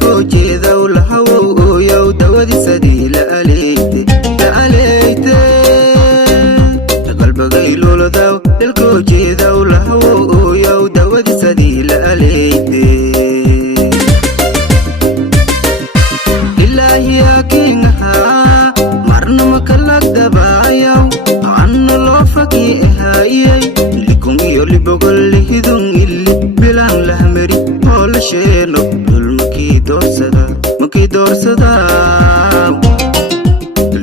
dalko jeeda u lahaw oo yow dawadi sadila aleeyte qalbigay loladaw dalko jeeda u lahaw oo yow dawadi sadila aleeyte ilaahi akinha marna makalagdabayaw anna loo fakiihayay likun iyo libogol hidun illi bilan lahmari hola sheeno dulmaki doorsada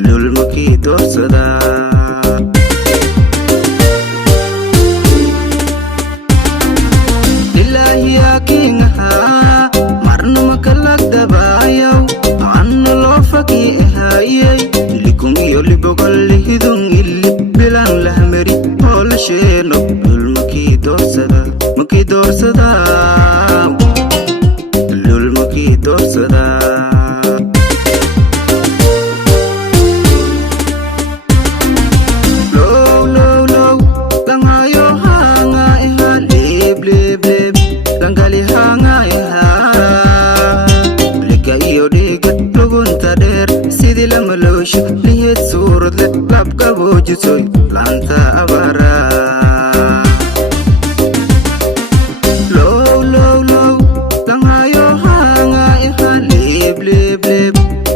dulmaki doorsada ilaahi akinha marna makalagdabayaw anna loo fakiihayay likun iyo libogol hidun illi bilan lahmari hola sheeno dulmaki doorsada dulmaki doorsada low langayo hanga iha leb langali hanga iha lika iyo dhiga lugunta dheer sidii lamalooshi liheed suuradle labkaboojitoy laanta abara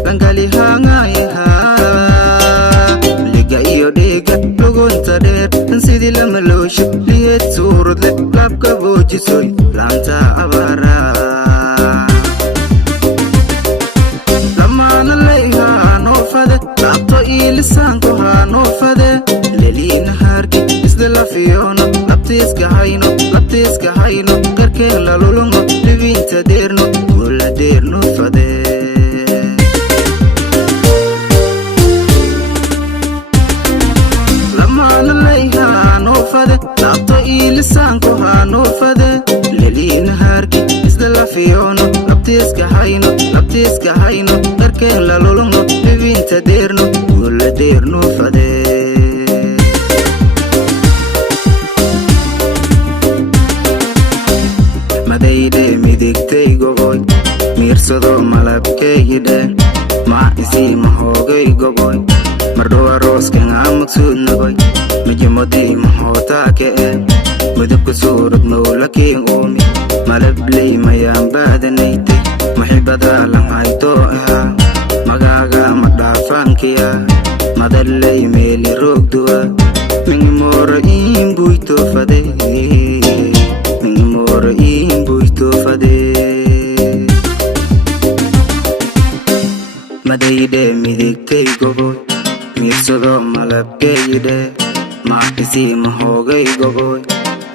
langali hanga iha liga iyo dhiga lugunta dheer sidii lamalooshi liheed suuradle labkaboojitoy laanta abara lamaana layha noofade laabto ii lisaanku haa noofade leliina haarki isla lafiyoono labtiiska hayno garkee lalulungo libiinta deerno gula deerno fade lamaana layha noofade laabto ii lisaanku haa noofade leliina haarki isla lafiyoono labtiiska hayno garkee lalulungo libiinta deerno gula deerno fade madayde midigtay goboy miirsado malabkeeyidhe maa isii mahoogay goboy mardhow arooskan amagsuudnagoy mijimodii mahootaakee mudubka suurad mawlakiin uumi malabley mayaan baadanaytay maxibada lanhaytoo ahaa magaaga madhaafaankiya madalley meeli roogduwa mingimoora iin buyto fade madayde midigtay goboy miirsado malabkeeyidhe maa isii mahoogay goboy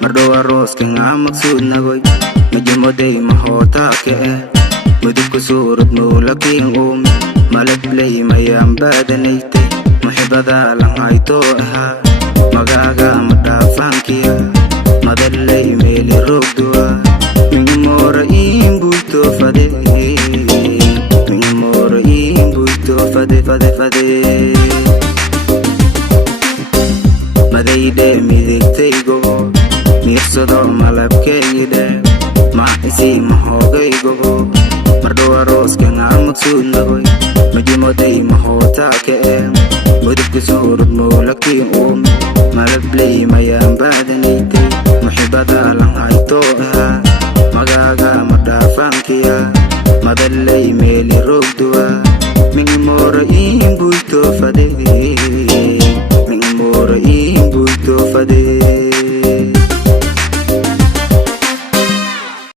mardhow arooskan amagsuudnagoy mijimoday mahootaakee mudubka suurad mawlakiin uumi malabley mayaan baadanaytay maxibada lanhaytoo ahaa magaaga madhaafaankiya madalley meeli roogduwa mingimoora iin buyto fade madayde midigtay goboy miirsado malabkeeyidhe maa isii mahoogay goboy mardhow arooskan amagsuudnagoy mijimoday mahootaakee mudubka suurad mawlakiin uumi malabley mayaan baadanaytay maxibada lanhaytoo ahaa magaaga madhaafaankiya madalley meeli roogduwa